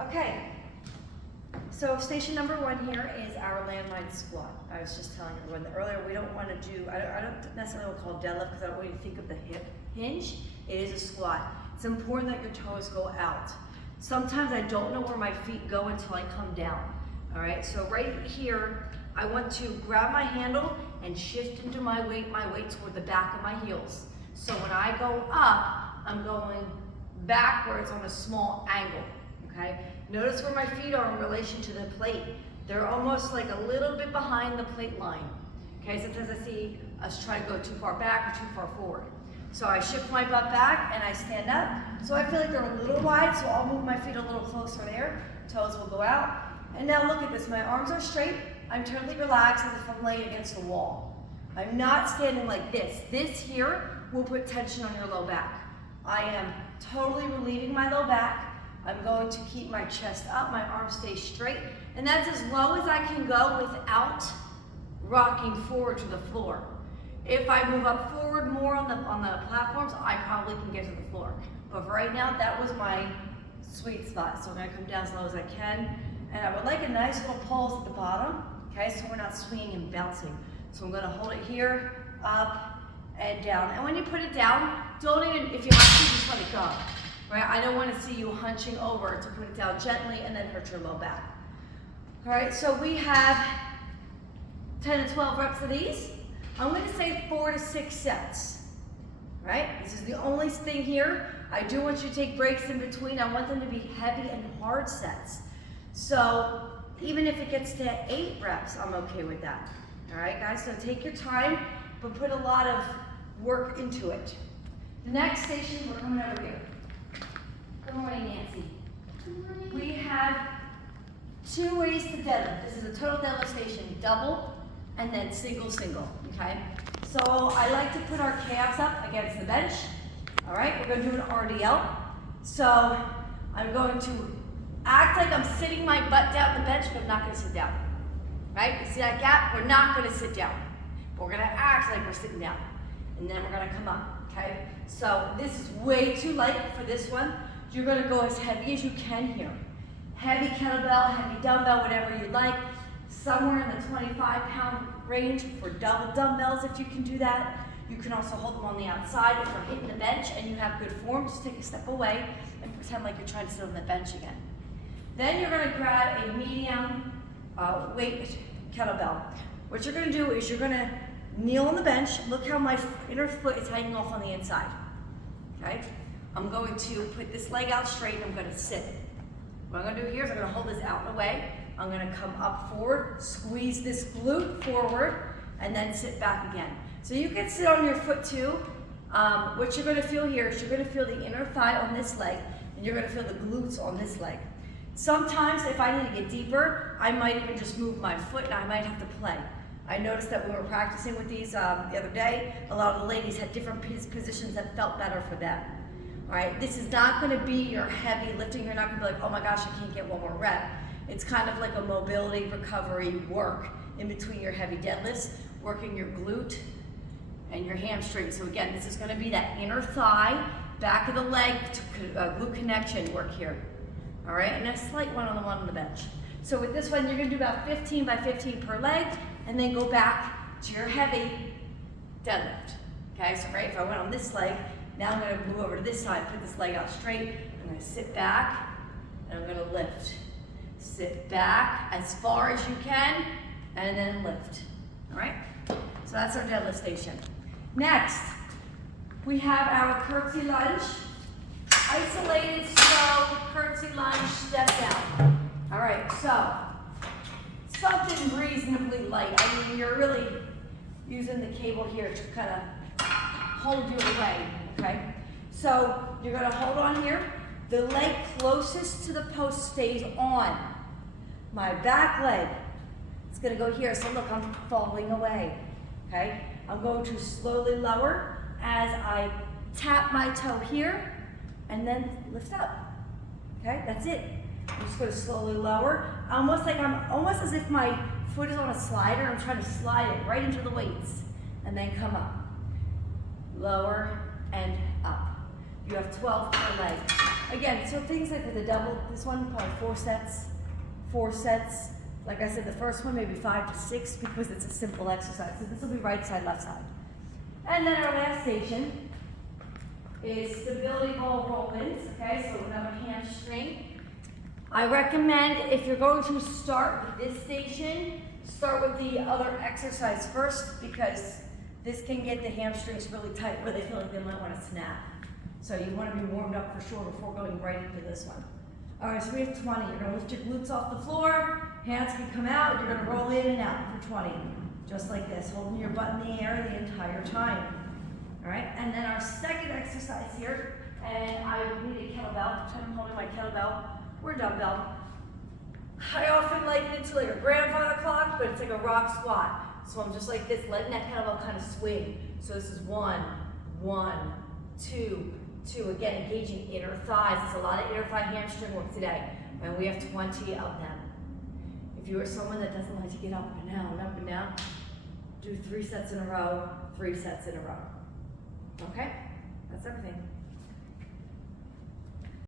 Okay, so station number 1 here is our landmine squat. I was just telling everyone that earlier we don't want to do, I don't necessarily want to call it deadlift because I don't want you to think of the hip hinge. It is a squat. It's important that your toes go out. Sometimes I don't know where my feet go until I come down. All right, so right here, I want to grab my handle and shift into my weight toward the back of my heels. So when I go up, I'm going backwards on a small angle, okay? Notice where my feet are in relation to the plate. They're almost like a little bit behind the plate line, okay? Sometimes I see us try to go too far back or too far forward. So I shift my butt back and I stand up. So I feel like they're a little wide, so I'll move my feet a little closer there. Toes will go out. And now look at this, my arms are straight. I'm totally relaxed as if I'm laying against the wall. I'm not standing like this. This here will put tension on your low back. I am totally relieving my low back. I'm going to keep my chest up, my arms stay straight, and that's as low as I can go without rocking forward to the floor. If I move up forward more on the platforms, I probably can get to the floor. But for right now, that was my sweet spot. So I'm gonna come down as low as I can, and I would like a nice little pulse at the bottom, okay, so we're not swinging and bouncing. So I'm gonna hold it here, up, and down. And when you put it down, don't even, if you have to, just let it go. Right? I don't want to see you hunching over to put it down gently and then hurt your low back. All right, so we have 10 to 12 reps of these. I'm going to say 4 to 6 sets. Right? This is the only thing here. I do want you to take breaks in between. I want them to be heavy and hard sets. So even if it gets to 8 reps, I'm okay with that. All right, guys, so take your time, but put a lot of work into it. The next station, we're coming over here. Good morning, Nancy. Good morning. We have 2 ways to deadlift. This is a total deadlift station, double and then single, okay? So I like to put our calves up against the bench. All right, we're gonna do an RDL. So I'm going to act like I'm sitting my butt down on the bench, but I'm not gonna sit down. Right, you see that gap? We're not gonna sit down, but we're gonna act like we're sitting down. And then we're gonna come up, okay? So this is way too light for this one. You're gonna go as heavy as you can here. Heavy kettlebell, heavy dumbbell, whatever you like. Somewhere in the 25-pound range for double dumbbells if you can do that. You can also hold them on the outside if you're hitting the bench and you have good form. Just take a step away and pretend like you're trying to sit on the bench again. Then you're gonna grab a medium weight kettlebell. What you're gonna do is you're gonna kneel on the bench. Look how my inner foot is hanging off on the inside, okay? I'm going to put this leg out straight and I'm gonna sit. What I'm gonna do here is I'm gonna hold this out and away. I'm gonna come up forward, squeeze this glute forward, and then sit back again. So you can sit on your foot too. What you're gonna feel here is you're gonna feel the inner thigh on this leg, and you're gonna feel the glutes on this leg. Sometimes if I need to get deeper, I might even just move my foot and I might have to play. I noticed that when we were practicing with these the other day, a lot of the ladies had different positions that felt better for them. All right, this is not gonna be your heavy lifting. You're not gonna be like, oh my gosh, I can't get one more rep. It's kind of like a mobility recovery work in between your heavy deadlifts, working your glute and your hamstring. So again, this is gonna be that inner thigh, back of the leg, glute connection work here. All right, and a slight one-on-one on the bench. So with this one, you're gonna do about 15 by 15 per leg, and then go back to your heavy deadlift. Okay, so right, if I went on this leg, now I'm gonna move over to this side, put this leg out straight, I'm gonna sit back, and I'm gonna lift. Sit back as far as you can, and then lift, all right? So that's our deadlift station. Next, we have our curtsy lunge. Isolated, slow, curtsy lunge, step down. All right, so something reasonably light. I mean, you're really using the cable here to kind of hold you away, okay? So you're gonna hold on here. The leg closest to the post stays on. My back leg is gonna go here. So look, I'm falling away, okay? I'm going to slowly lower as I tap my toe here and then lift up, okay? That's it. I'm just gonna slowly lower. Almost as if my foot is on a slider. I'm trying to slide it right into the weights and then come up. Lower and up. You have 12 per leg. Again, so things like with the double, this one probably 4 sets, 4 sets. Like I said, the first one maybe 5 to 6 because it's a simple exercise. So this will be right side, left side. And then our last station is stability ball roll-ins, okay? So we'll have a hamstring. I recommend if you're going to start with this station, start with the other exercise first because this can get the hamstrings really tight where they feel like they might want to snap. So you want to be warmed up for sure before going right into this one. All right, so we have 20. You're going to lift your glutes off the floor, hands can come out, you're going to roll in and out for 20. Just like this, holding your butt in the air the entire time. All right, and then our second exercise here, and I need a kettlebell. Pretend I'm holding my kettlebell or dumbbell. I often liken it to like a grandfather clock, but it's like a rock squat. So I'm just like this, letting that kettlebell kind of swing. So this is 1, 1, 2, 2. Again, engaging inner thighs. It's a lot of inner thigh hamstring work today, and we have 20 of them. If you are someone that doesn't like to get up and down, up and down, do 3 sets in a row, 3 sets in a row. Okay? That's everything.